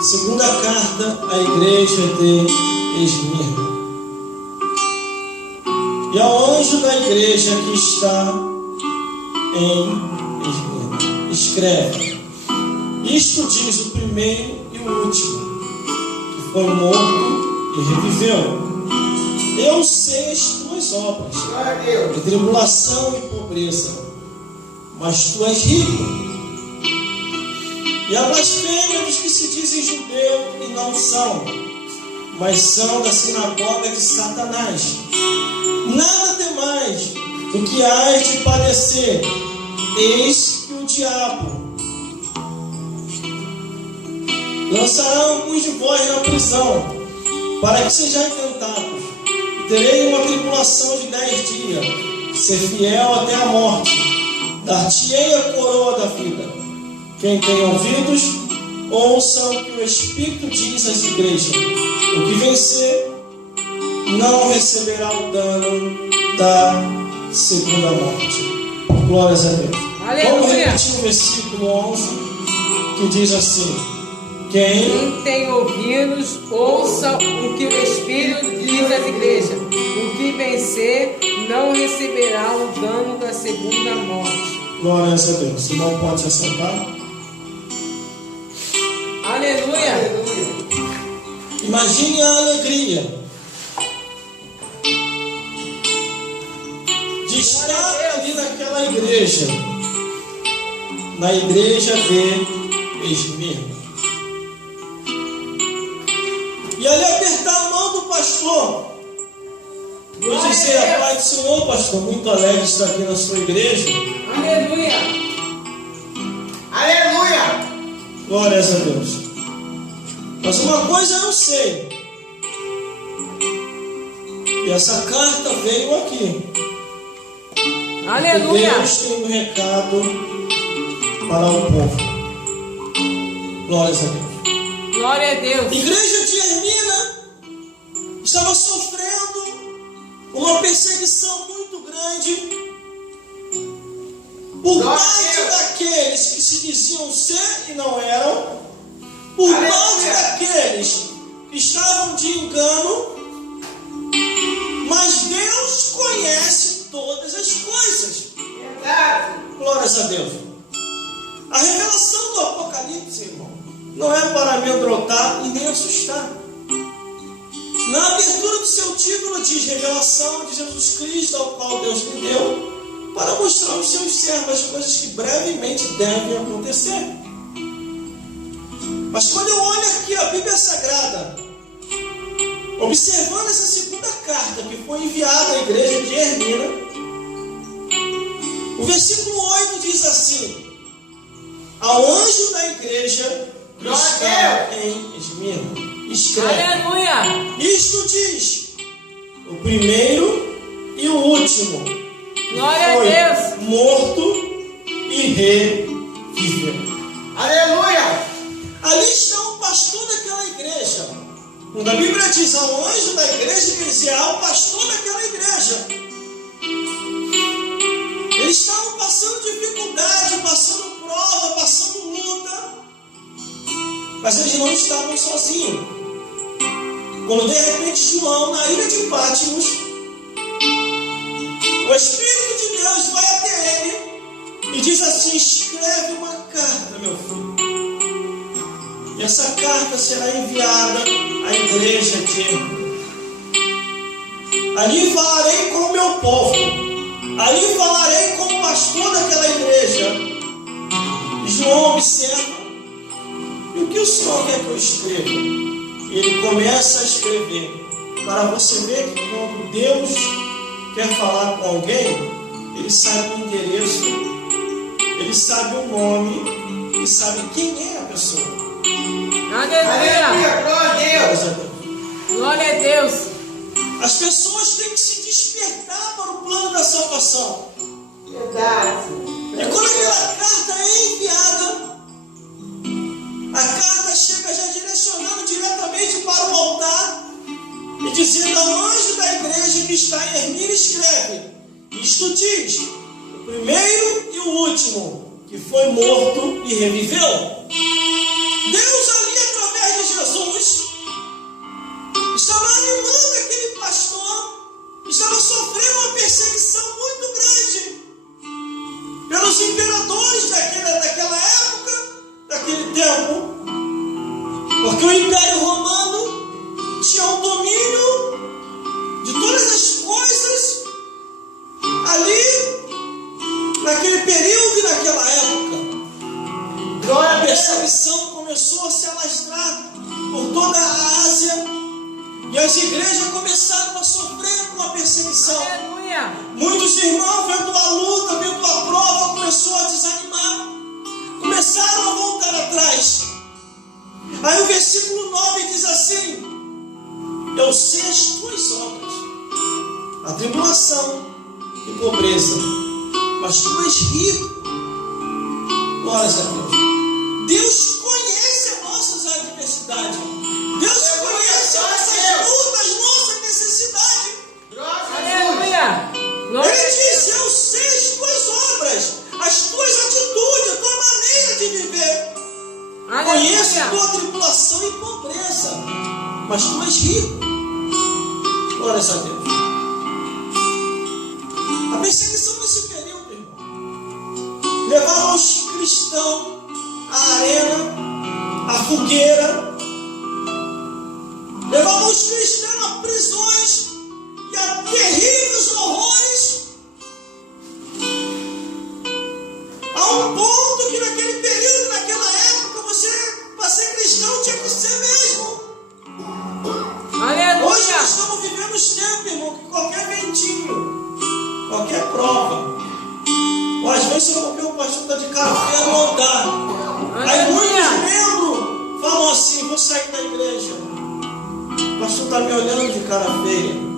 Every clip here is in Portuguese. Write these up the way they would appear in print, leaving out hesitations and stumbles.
Segunda carta à igreja de Esmirna. E ao anjo da igreja que está em Esmirna, escreve: isto diz o primeiro e o último, que foi morto e reviveu. Eu sei as tuas obras, de tribulação e pobreza, mas tu és rico. E a blasfêmia dos que se dizem judeu e não são, mas são da sinagoga de Satanás. Nada temais do que hás de padecer. Eis que o diabo lançará alguns de vós na prisão, para que sejais tentados. E terei uma tribulação de 10 dias. Ser fiel até a morte. Dar-te-ei a coroa da vida. Quem tem ouvidos, ouça o que o Espírito diz às igrejas. O que vencer não receberá o dano da segunda morte. Glórias a Deus. Aleluia. Vamos repetir o versículo 11, que diz assim: Quem tem ouvidos, ouça o que o Espírito diz às igrejas. O que vencer não receberá o dano da segunda morte. Glórias a Deus. O irmão pode se assentar. Aleluia. Imagine a alegria de estar ali naquela igreja, na igreja de Esmirna, e ali apertar a mão do pastor e dizer: a paz do Senhor, pastor, muito alegre de estar aqui na sua igreja. Aleluia. Aleluia. Glórias a Deus. Mas uma coisa eu sei, que essa carta veio aqui. Aleluia. Deus tem um recado para o povo. Glórias a Deus. Glória a A Deus. igreja de Esmirna estava sofrendo uma perseguição muito grande por parte daqueles que se diziam ser e não eram, por parte daqueles que estavam de engano, mas Deus conhece todas as coisas. Glórias a Deus. A revelação do Apocalipse, irmão, não é para amedrontar e nem assustar. Na abertura do seu título diz: revelação de Jesus Cristo, ao qual Deus me deu, para mostrar aos seus servos as coisas que brevemente devem acontecer. Mas quando eu olho aqui a Bíblia Sagrada, observando essa segunda carta que foi enviada à igreja de Esmirna, o versículo 8 diz assim: ao anjo da igreja que está em Esmirna, escreve: Aleluia. isto diz o primeiro e o último, Glória foi a Deus. morto e reviveu. Aleluia. Ali está o pastor daquela igreja. Quando a Bíblia diz ao anjo da igreja, quer dizer ao pastor daquela igreja. Eles estavam passando dificuldade, passando prova, passando luta, mas eles não estavam sozinhos. Quando de repente João, na ilha de Patmos, o Espírito de Deus vai até ele e diz assim: escreve uma carta, meu filho. E essa carta será enviada à igreja de Esmirna. Ali falarei com o meu povo. Ali falarei com o pastor daquela igreja. E João observa: e o que o Senhor quer que eu escreva? E ele começa a escrever, para você ver que quando Deus quer falar com alguém, ele sabe o endereço, ele sabe o nome, ele sabe quem é a pessoa. Aleluia. Glória a Deus. Glórias a Deus. Glória a Deus. As pessoas têm que se despertar para o plano da salvação. Verdade. E quando aquela carta é enviada, a carta chega já direcionando diretamente para o altar e dizendo ao anjo da igreja que está em Esmirna, escreve: isto diz o primeiro e o último, que foi morto e reviveu. Deus ali, através tempo, porque o Império Romano tinha o domínio de todas as coisas ali, naquele período e naquela época. A perseguição começou a se alastrar por toda a Ásia e as igrejas começaram a sofrer com a perseguição. Aleluia. Muitos irmãos, vendo a luta, vendo a prova, começou a desanimar, começaram a voltar atrás. Aí o versículo 9 diz assim: eu sei as tuas obras, a tribulação e pobreza, mas tu és rico. Glórias a Deus. Deus conhece as nossas adversidades. Deus conhece as nossas lutas, nossas necessidades. Aleluia. Ele diz: eu sei as tuas obras, as tuas atitudes, a tua maneira de viver. Conheço a tua tribulação e pobreza, mas tu és rico. Glórias a Deus. A perseguição nesse período, irmão, levava os cristãos à arena, à fogueira, levava os cristãos a prisões e a terríveis horrores, a um ponto que naquele período, naquela época, você, para ser cristão, tinha que ser mesmo. Aleluia. Hoje nós estamos vivendo os tempos, irmão, que qualquer ventinho, qualquer prova, ou às vezes porque o pastor está de cara feia no altar. Aí muitos membros falam assim: vou sair da igreja, o pastor está me olhando de cara feia.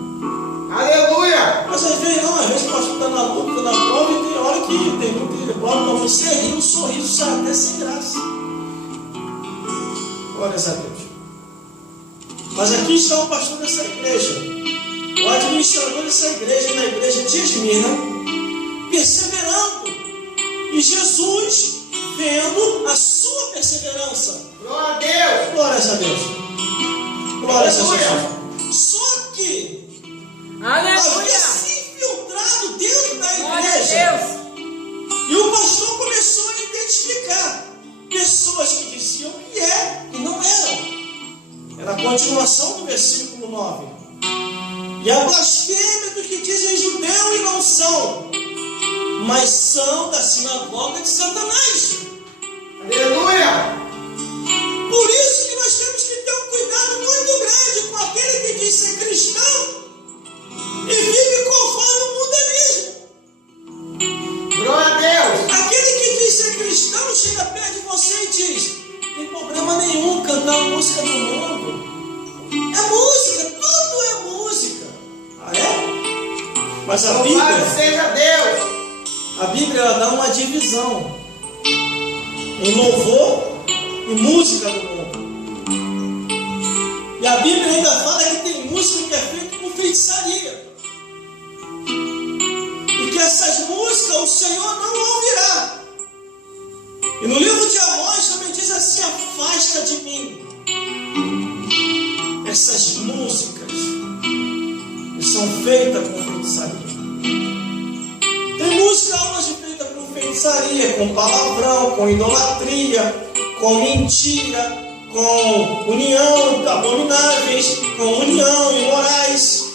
Aleluia. Mas às vezes não, às vezes o pastor está na luta, na prova, e tem hora que tem muita prova para você rir, o sorriso sai até sem graça. Glórias a Deus. Mas aqui está o pastor dessa igreja, o administrador dessa igreja, na igreja de Esmirna, perseverando, e Jesus vendo a sua perseverança. Glória a Deus. Glórias a Deus. Glórias a Jesus. Só que havia se infiltrado dentro da igreja, e o pastor começou a identificar pessoas que diziam que e não eram. Era a continuação do versículo 9. E a blasfêmia dos que dizem judeu e não são, mas são da sinagoga de Satanás. Aleluia. Por isso que nós temos que ter um cuidado muito grande com aquele que diz ser cristão e vive conforme o mundanismo. Glória a Deus. Aquele que diz ser cristão chega perto de você e diz: não tem problema nenhum cantar a música do mundo. É música, tudo é música. Ah, é? Mas a Bíblia, Louvado seja Deus. a Bíblia ela dá uma divisão em louvor e música do mundo. E a Bíblia ainda fala que tem música que é feita com feitiçaria. E que essas músicas o Senhor não ouvirá. E no livro de Amós também diz assim: afasta de mim essas músicas que são feitas com feitiçaria. Tem música hoje feita com feitiçaria, com palavrão, com idolatria, com mentira, com união abomináveis, com união imorais.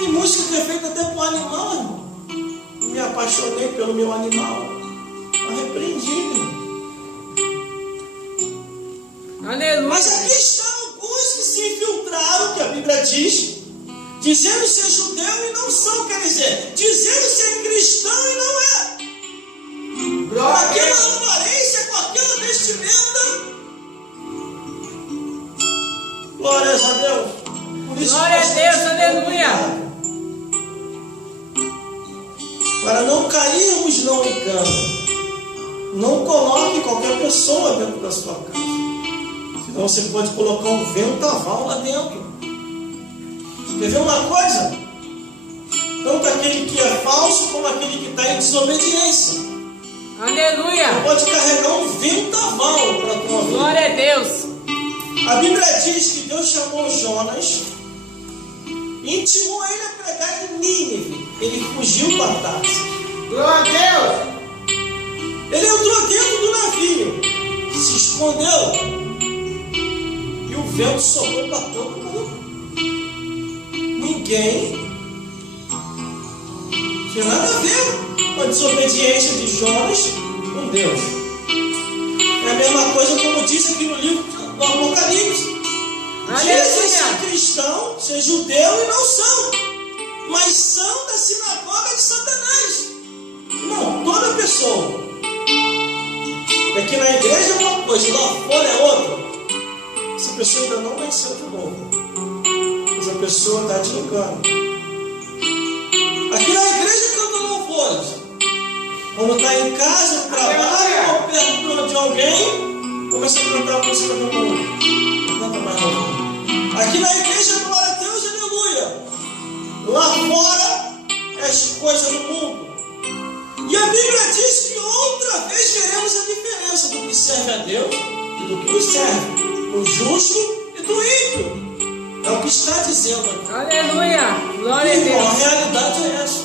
Tem música que é feita até com animal, irmão. Me apaixonei pelo meu animal. Arrepreendido. Aleluia. Mas aqui estão alguns que se infiltraram, que a Bíblia diz, dizendo ser judeu e não são, quer dizer, dizendo ser cristão e não é. Com Glória a aquela Deus. aparência, com aquela vestimenta. Glórias a Deus. Por isso Glória a nós Deus, temos que aleluia. cuidar. Para não cairmos no engano. Não coloque qualquer pessoa dentro da sua casa. Senão você pode colocar um ventaval lá dentro. Quer ver uma coisa? Tanto aquele que é falso como aquele que está em desobediência. Aleluia. Pode carregar um ventaval para a tua vida. Glória a Deus. A Bíblia diz que Deus chamou Jonas, intimou ele a pregar em Nínive. Ele fugiu para Tarsis. Glória a Deus. Ele entrou dentro do navio, se escondeu, e o vento soprou para todo mundo. Ninguém tinha nada a ver com a desobediência de Jonas com Deus. É a mesma coisa como diz aqui no livro do Apocalipse. Dizem ser cristão, ser judeu e não são, mas são da sinagoga de Satanás. Não, toda pessoa. Aqui na igreja é uma coisa, lá fora é outra. Essa pessoa ainda não nasceu de novo. Essa pessoa está te engano. Aqui na igreja canta louvores. Quando está em casa, no trabalho, ou perto de alguém, começa a cantar a música do mundo. Não canta mais louvor. Aqui na igreja, glória a Deus, aleluia. Lá fora é as coisas do mundo. E a Bíblia diz que outra vez veremos a diferença do que serve a Deus e do que nos serve, do justo e do ímpio. É o que está dizendo aqui. Aleluia! Glória a Deus! A realidade é essa.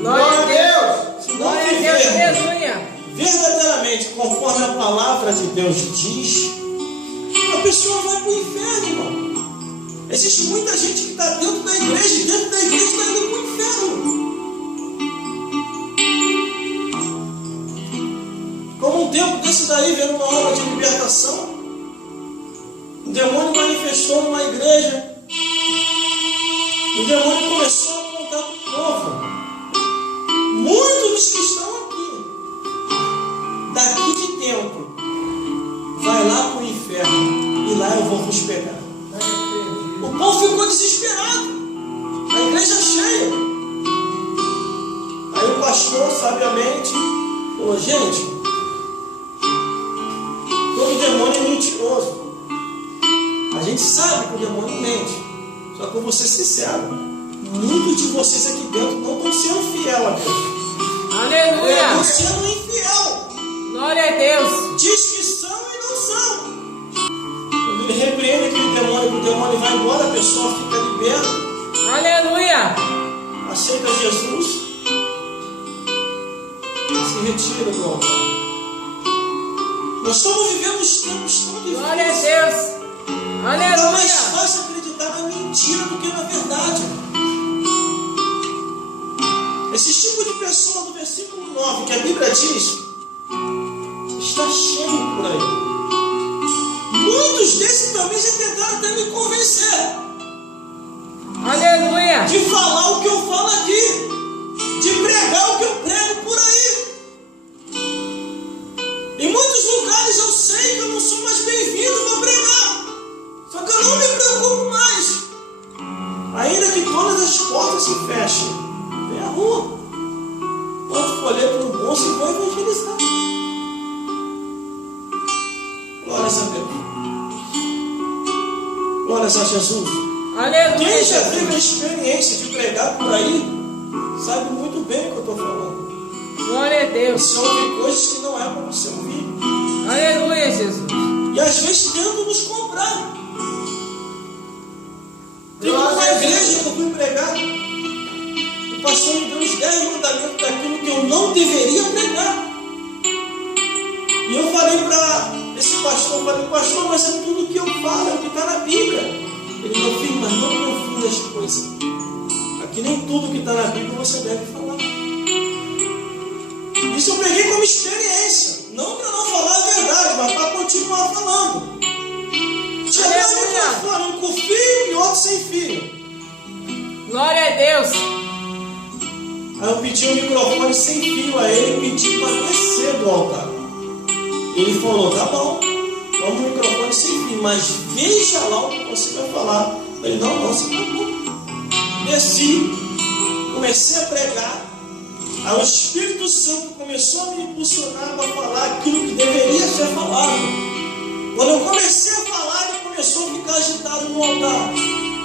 Glória a Deus! Se não Glória a Deus! viver Aleluia! verdadeiramente conforme a palavra de Deus diz, a pessoa vai para o inferno, irmão. Existe muita gente que está dentro da igreja e dentro da igreja está indo para o inferno. Como um tempo desse daí, vendo uma obra de libertação, o demônio manifestou numa igreja. O demônio começou a contar para o povo. Muitos dos que estão aqui, daqui de dentro, vai lá para o inferno e lá eu vou vos pegar. O povo ficou desesperado. A igreja cheia. Aí o pastor, sabiamente, falou: gente, todo demônio é mentiroso. A gente sabe que o demônio mente. Só que eu vou ser sincero, muitos de vocês aqui dentro não estão sendo fiel a Deus. Aleluia! Estão sendo infiel. Glória a Deus! Diz que são e não são. Quando ele repreende aquele demônio, que o demônio vai embora, a pessoa fica liberta. Aleluia! Aceita Jesus, se retira do altar. Nós estamos vivendo os tempos tão difíceis. Glória a Deus! É mais Aleluia! fácil acreditar na mentira do que na verdade. Esse tipo de pessoa, no versículo 9, que a Bíblia diz, está cheio por aí. Muitos desses também já tentaram até me convencer Aleluia! de falar o que eu falo aqui, de pregar o que eu prego por aí. Em muitos lugares eu sei que eu não sou mais bem-vindo para pregar, só que eu não me preocupo mais. Ainda que todas as portas se fechem, vem a rua. Quanto folheto no bolso e vou evangelizar. Glórias a Deus. Glórias a Jesus. Aleluia! Quem já teve a experiência de pregar por aí, sabe muito bem o que eu estou falando. Glória a Deus! Você ouve coisas que não é para você ouvir. Aleluia, Jesus! E às vezes tentam nos comprar. Tem uma igreja que eu fui pregar. O pastor me deu os 10 mandamentos daquilo que eu não deveria pregar. E eu falei para esse pastor, pastor, mas é tudo que eu falo, é o que está na Bíblia. Ele, meu filho, mas não confunda as coisas. Aqui nem tudo que está na Bíblia você deve falar. Isso eu peguei como experiência. Não para não falar a verdade, mas para continuar falando. Tinha um microfone, um com fio e outro sem fio. Glória a Deus! Aí eu pedi um microfone sem fio a ele e pedi para descer do altar. Ele falou, tá bom, toma um microfone sem fio, mas veja lá o que você vai falar. Eu falei, não, você tá bom. Desci, comecei a pregar. Aí o Espírito Santo começou a me impulsionar para falar aquilo que deveria ser falado. Quando eu comecei a falar, ele começou a ficar agitado no altar.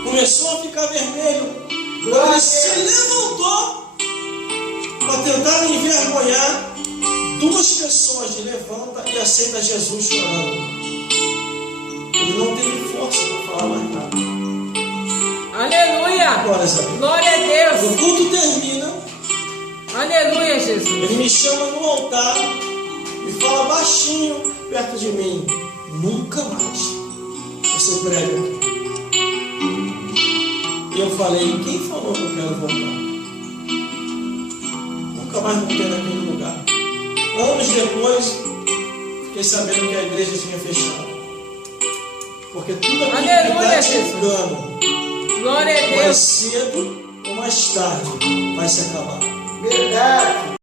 Começou a ficar vermelho. Quando ele se levantou para tentar me envergonhar, duas pessoas de levanta e aceita Jesus chorando. Ele não teve força para falar mais nada. Aleluia! Glória a Deus! O culto termina. Aleluia, Jesus! Ele me chama no altar e fala baixinho perto de mim: nunca mais você prega aqui. E eu falei: quem falou que eu quero voltar? Nunca mais voltei naquele lugar. Anos depois, fiquei sabendo que a igreja tinha fechado. Porque tudo aquilo que está te engano, Glória a mais Deus. cedo ou mais tarde, vai se acabar. Verdade.